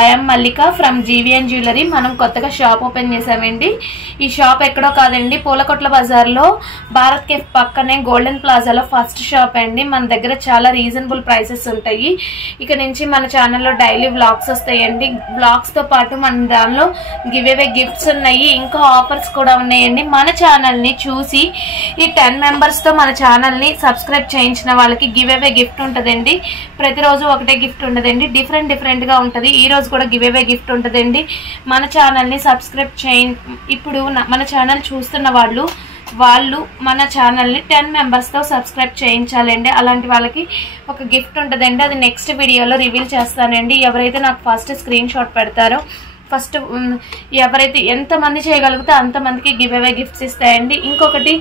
I am Mallika from GVN jewellery. మనం కొత్తగా shop open చేసామండి. ఈ షాప్ ఎక్కడో కాదండి, పూలకొట్ల బజార్లో భారత్ కేఫ్ పక్కనే గోల్డెన్ ప్లాజాలో ఫస్ట్ షాప్ అండి. మన దగ్గర చాలా రీజనబుల్ ప్రైసెస్ ఉంటాయి. ఇక నుంచి మన ఛానల్లో డైలీ వ్లాగ్స్ వస్తాయండి. వ్లాగ్స్తో పాటు మన దానిలో గివ్ అవే గిఫ్ట్స్ ఉన్నాయి, ఇంకా ఆఫర్స్ కూడా ఉన్నాయండి. మన ఛానల్ని చూసి ఈ 10 మెంబర్స్తో మన ఛానల్ని సబ్స్క్రైబ్ చేయించిన వాళ్ళకి గివ్ అవే గిఫ్ట్ ఉంటుందండి. ప్రతిరోజు ఒకటే గిఫ్ట్ ఉండదండి, డిఫరెంట్గా ఉంటుంది. ఈ రోజు కూడా గివ్ అవే గిఫ్ట్ ఉంటుందండి. మన ఛానల్ని సబ్స్క్రైబ్ ఇప్పుడు మన ఛానల్ చూస్తున్న వాళ్ళు మన ఛానల్ని 10 మెంబర్స్తో సబ్స్క్రైబ్ చేయించాలండి. అలాంటి వాళ్ళకి ఒక గిఫ్ట్ ఉంటుందండి. అది నెక్స్ట్ వీడియోలో రివీల్ చేస్తానండి. ఎవరైతే నాకు ఫస్ట్ స్క్రీన్ షాట్ పెడతారో, ఫస్ట్ ఎవరైతే ఎంతమంది చేయగలిగితే అంతమందికి గివ్ అవే గిఫ్ట్స్ ఇస్తాయండి. ఇంకొకటి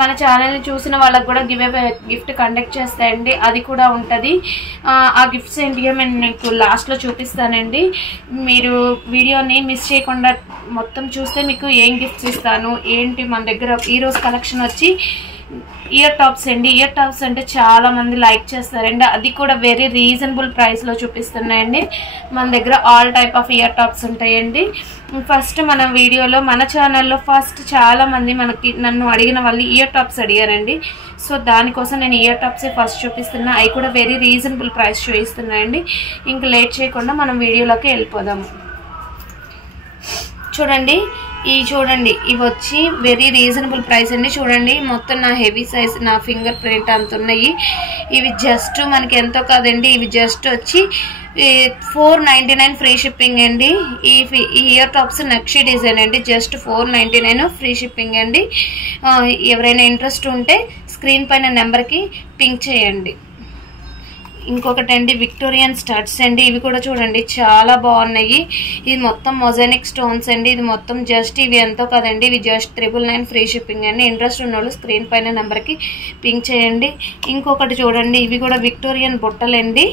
మన ఛానల్ని చూసిన వాళ్ళకి కూడా గివ్ అవే గిఫ్ట్ కండక్ట్ చేస్తాయండి, అది కూడా ఉంటుంది. ఆ గిఫ్ట్స్ ఏంటియో నేను మీకు లాస్ట్లో చూపిస్తానండి. మీరు వీడియోని మిస్ చేయకుండా మొత్తం చూస్తే మీకు ఏం గిఫ్ట్స్ ఇస్తాను ఏంటి. మన దగ్గర ఈరోజు కలెక్షన్ వచ్చి ఇయర్ టాప్స్ అండి. ఇయర్ టాప్స్ అంటే చాలా మంది లైక్ చేస్తారండి, అది కూడా వెరీ రీజనబుల్ ప్రైస్లో చూపిస్తున్నాయండి. మన దగ్గర all type of ear tops ఉంటాయండి. ఫస్ట్ మన వీడియోలో మన ఛానల్లో ఫస్ట్ చాలా మంది నన్ను అడిగిన వాళ్ళు ఇయర్ టాప్స్ అడిగారండి. సో దానికోసం నేను ఇయర్ టాప్స్ ఫస్ట్ చూపిస్తున్నా. అవి కూడా వెరీ రీజనబుల్ ప్రైస్ చూపిస్తున్నాయండి. ఇంకా లేట్ చేయకుండా మనం వీడియోలోకి వెళ్ళిపోదాము. చూడండి ఇవి వచ్చి వెరీ రీజనబుల్ ప్రైస్ అండి. చూడండి మొత్తం నా హెవీ సైజ్, నా ఫింగర్ ప్రింట్ అంత ఉన్నాయి. ఇవి జస్ట్ మనకి ఎంతో కాదండి, ఇవి జస్ట్ వచ్చి 499 ఫ్రీ షిప్పింగ్ అండి. ఈ ఇయర్ టాప్స్ నక్షి డిజైన్ అండి, జస్ట్ 499 ఫ్రీ షిప్పింగ్ అండి. ఎవరైనా ఇంట్రెస్ట్ ఉంటే స్క్రీన్ పైన నెంబర్కి పింక్ చేయండి. ఇంకొకటి అండి విక్టోరియన్ స్టడ్స్ అండి. ఇవి కూడా చూడండి చాలా బాగున్నాయి. ఇది మొత్తం మొజానిక్ స్టోన్స్ అండి. ఇది మొత్తం జస్ట్ ఇవి ఎంతో కదండి, ఇవి జస్ట్ 999 ఫ్రీ షిప్పింగ్ అండి. ఇంట్రెస్ట్ ఉన్న వాళ్ళు స్క్రీన్ పైన నెంబర్కి పింక్ చేయండి. ఇంకొకటి చూడండి, ఇవి కూడా విక్టోరియన్ బుట్టలండి.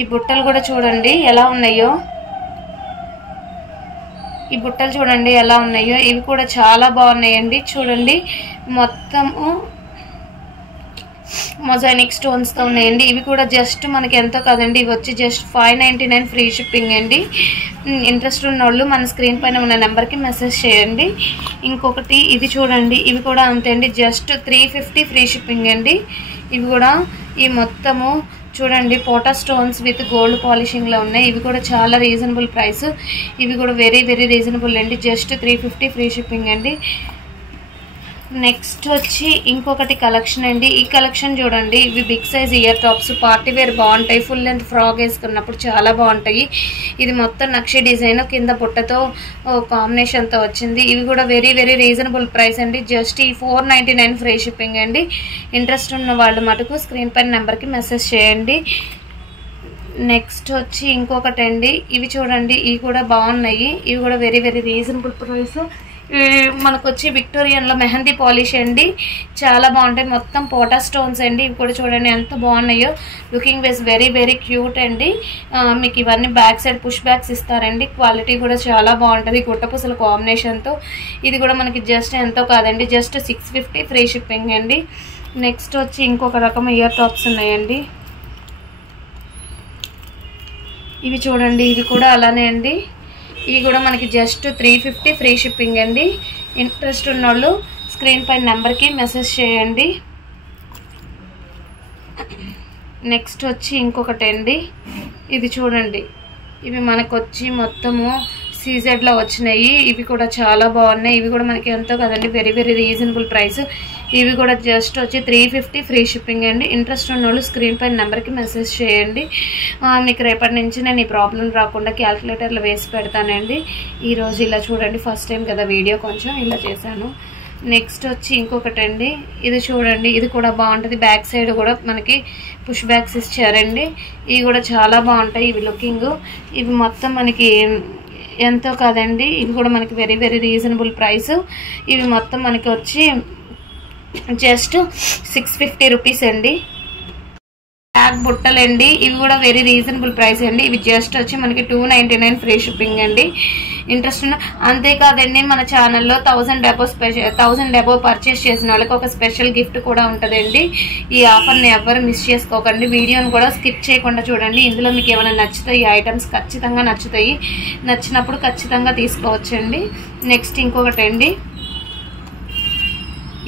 ఈ బుట్టలు కూడా చూడండి ఎలా ఉన్నాయో, ఈ బుట్టలు చూడండి ఎలా ఉన్నాయో. ఇవి కూడా చాలా బాగున్నాయండి. చూడండి మొత్తము మొజానిక్ స్టోన్స్తో ఉన్నాయండి. ఇవి కూడా జస్ట్ మనకి ఎంతో కదండి, ఇవి వచ్చి జస్ట్ 599 ఫ్రీ షిప్పింగ్ అండి. ఇంట్రెస్ట్ ఉన్న వాళ్ళు మన స్క్రీన్ పైన ఉన్న నెంబర్కి మెసేజ్ చేయండి. ఇంకొకటి ఇది చూడండి, ఇవి కూడా అంతే అండి, జస్ట్ 350 ఫ్రీ షిప్పింగ్ అండి. ఇవి కూడా ఈ మొత్తము చూడండి పోటా స్టోన్స్ విత్ గోల్డ్ పాలిషింగ్లో ఉన్నాయి. ఇవి కూడా చాలా రీజనబుల్ ప్రైస్. ఇవి కూడా వెరీ రీజనబుల్ అండి, జస్ట్ 350 ఫ్రీ షిప్పింగ్ అండి. నెక్స్ట్ వచ్చి ఇంకొకటి కలెక్షన్ అండి. ఈ కలెక్షన్ చూడండి, ఇవి big size ear tops, party wear బాగుంటాయి. ఫుల్ లెంత్ ఫ్రాక్ వేసుకున్నప్పుడు చాలా బాగుంటాయి. ఇది మొత్తం నక్షి డిజైన్ కింద బుట్టతో కాంబినేషన్తో వచ్చింది. ఇవి కూడా వెరీ రీజనబుల్ ప్రైస్ అండి, జస్ట్ ఈ 499 ఫ్రీ షిప్పింగ్ అండి. ఇంట్రెస్ట్ ఉన్న వాళ్ళు మటుకు స్క్రీన్ పైన నెంబర్కి మెసేజ్ చేయండి. నెక్స్ట్ వచ్చి ఇంకొకటి అండి, ఇవి చూడండి, ఇవి కూడా బాగున్నాయి. ఇవి కూడా వెరీ రీజనబుల్ ప్రైస్. మనకు వచ్చి విక్టోరియన్లో మెహందీ పాలిష్ అండి, చాలా బాగుంటాయి. మొత్తం పోటా స్టోన్స్ అండి. ఇవి కూడా చూడండి ఎంత బాగున్నాయో. లుకింగ్ వైజ్ వెరీ క్యూట్ అండి. మీకు ఇవన్నీ బ్యాక్ సైడ్ పుష్ బ్యాక్స్ ఇస్తారండి. క్వాలిటీ కూడా చాలా బాగుంటుంది గుట్టపూసల కాంబినేషన్తో. ఇది కూడా మనకి జస్ట్ ఎంతో కాదండి, జస్ట్ 650 ఫ్రీ షిప్పింగ్ అండి. నెక్స్ట్ వచ్చి ఇంకొక రకం ఇయర్ టాప్స్ ఉన్నాయండి. ఇవి చూడండి, ఇవి కూడా అలానే అండి. ఇవి కూడా మనకి జస్ట్ 350 ఫ్రీ షిప్పింగ్ అండి. ఇంట్రెస్ట్ ఉన్నోళ్ళు స్క్రీన్ పైన నెంబర్కి మెసేజ్ చేయండి. నెక్స్ట్ వచ్చి ఇంకొకటి అండి, ఇది చూడండి, ఇవి మనకు వచ్చి మొత్తము సీజెడ్లో వచ్చినాయి. ఇవి కూడా చాలా బాగున్నాయి. ఇవి కూడా మనకి ఎంతో కదండి, వెరీ రీజనబుల్ ప్రైస్. ఇవి కూడా జస్ట్ వచ్చి 350 ఫ్రీ షిప్పింగ్ అండి. ఇంట్రెస్ట్ ఉన్న వాళ్ళు స్క్రీన్ పైన నెంబర్కి మెసేజ్ చేయండి. మీకు రేపటి నుంచి నేను ఈ ప్రాబ్లం రాకుండా క్యాల్కులేటర్లో వేసి పెడతానండి. ఈరోజు ఇలా చూడండి, ఫస్ట్ టైం కదా వీడియో, కొంచెం ఇలా చేశాను. నెక్స్ట్ వచ్చి ఇంకొకటి అండి, ఇది చూడండి, ఇది కూడా బాగుంటుంది. బ్యాక్ సైడ్ కూడా మనకి పుష్ బ్యాక్స్ ఇచ్చారండి. ఇవి కూడా చాలా బాగుంటాయి. ఇవి లుకింగ్, ఇవి మొత్తం మనకి ఎంతో కాదండి, ఇవి కూడా మనకి వెరీ రీజనబుల్ ప్రైస్. ఇవి మొత్తం మనకి వచ్చి జస్ట్ 650 రూపీస్ అండి. బ్యాక్ బుట్టలండి, ఇవి కూడా వెరీ రీజనబుల్ ప్రైస్ అండి. ఇవి జస్ట్ వచ్చి మనకి 299 ఫ్రీ షిప్పింగ్ అండి. ఇంట్రెస్ట్ ఉన్న అంతేకాదండి మన ఛానల్లో 1000 అబోవ్ పర్చేస్ చేసిన వాళ్ళకి ఒక స్పెషల్ గిఫ్ట్ కూడా ఉంటుందండి. ఈ ఆఫర్ని ఎవ్వరు మిస్ చేసుకోకండి. వీడియోని కూడా స్కిప్ చేయకుండా చూడండి. ఇందులో మీకు ఏమైనా నచ్చుతాయి, ఐటమ్స్ ఖచ్చితంగా నచ్చుతాయి. నచ్చినప్పుడు ఖచ్చితంగా తీసుకోవచ్చండి. నెక్స్ట్ ఇంకొకటి అండి,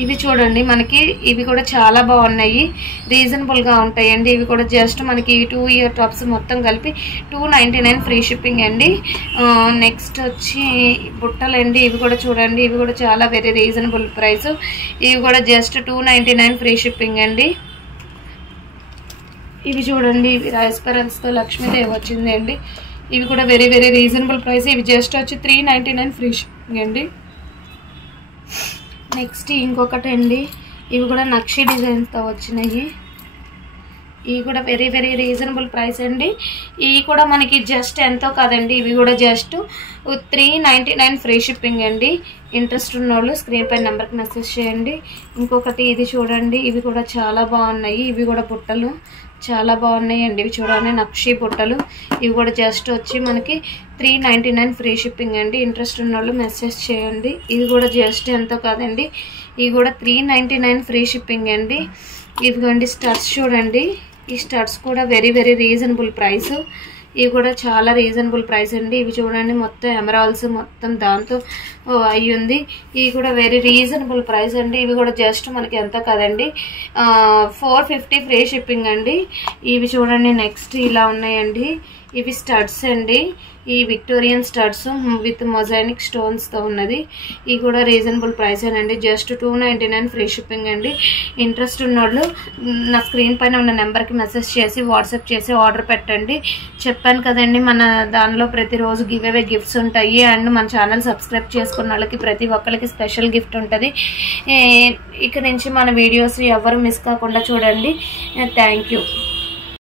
ఇవి చూడండి, మనకి ఇవి కూడా చాలా బాగున్నాయి, రీజనబుల్గా ఉంటాయండి. ఇవి కూడా జస్ట్ మనకి 2 ఇయర్ టాప్స్ మొత్తం కలిపి 299 ఫ్రీ షిప్పింగ్ అండి. నెక్స్ట్ వచ్చి బుట్టలండి, ఇవి కూడా చూడండి, ఇవి కూడా చాలా వెరీ రీజనబుల్ ప్రైస్. ఇవి కూడా జస్ట్ 299 ఫ్రీ షిప్పింగ్ అండి. ఇవి చూడండి, ఇవి రైస్ పెరల్స్తో లక్ష్మీదేవి వచ్చింది అండి. ఇవి కూడా వెరీ వెరీ రీజనబుల్ ప్రైస్. ఇవి జస్ట్ వచ్చి 399 ఫ్రీ షిప్పింగ్ అండి. నెక్స్ట్ ఇంకొకటి అండి, ఇవి కూడా నక్షి డిజైన్స్తో వచ్చినాయి. ఇవి కూడా వెరీ వెరీ రీజనబుల్ ప్రైస్ అండి. ఇవి కూడా మనకి జస్ట్ ఎంతో కాదండి, ఇవి కూడా జస్ట్ 399 ఫ్రీ షిప్పింగ్ అండి. ఇంట్రెస్ట్ ఉన్నోళ్ళు స్క్రీన్ పై నెంబర్కి మెసేజ్ చేయండి. ఇంకొకటి ఇది చూడండి, ఇవి కూడా చాలా బాగున్నాయి. ఇవి కూడా బుట్టలు చాలా బాగున్నాయి అండి. ఇవి చూడండి, నక్షి బుట్టలు. ఇవి కూడా జస్ట్ వచ్చి మనకి 399 ఫ్రీ షిప్పింగ్ అండి. ఇంట్రెస్ట్ ఉన్న వాళ్ళు మెసేజ్ చేయండి. ఇది కూడా జస్ట్ ఎంతో కాదండి, ఇవి కూడా 399 ఫ్రీ షిప్పింగ్ అండి. ఇదిగోండి స్టడ్స్ చూడండి, ఈ స్టడ్స్ కూడా వెరీ వెరీ రీజనబుల్ ప్రైస్. ఇవి కూడా చాలా రీజనబుల్ ప్రైస్ అండి. ఇవి చూడండి, మొత్తం ఎమరాల్స్ మొత్తం దాంతో అయ్యింది. ఇవి కూడా వెరీ రీజనబుల్ ప్రైస్ అండి. ఇవి కూడా జస్ట్ మనకి ఎంత కదండి 450 ఫ్రీ షిప్పింగ్ అండి. ఇవి చూడండి, నెక్స్ట్ ఇలా ఉన్నాయండి, ఇవి స్టడ్స్ అండి. ఈ విక్టోరియన్ స్టడ్స్ విత్ మొజాయిక్ స్టోన్స్తో ఉన్నది. ఇవి కూడా రీజనబుల్ ప్రైస్ అండి. జస్ట్ 299 ఫ్రీ షిప్పింగ్ అండి. ఇంట్రెస్ట్ ఉన్నోళ్ళు నా స్క్రీన్ పైన ఉన్న నెంబర్కి మెసేజ్ చేసి వాట్సాప్ చేసి ఆర్డర్ పెట్టండి. చెప్పాను కదండి, మన దానిలో ప్రతిరోజు గివ్ అవే గిఫ్ట్స్ ఉంటాయి. అండ్ మన ఛానల్ సబ్స్క్రైబ్ చేసుకున్న వాళ్ళకి ప్రతి ఒక్కరికి స్పెషల్ గిఫ్ట్ ఉంటుంది. ఇక నుంచి మన వీడియోస్ ఎవరు మిస్ కాకుండా చూడండి. Thank you.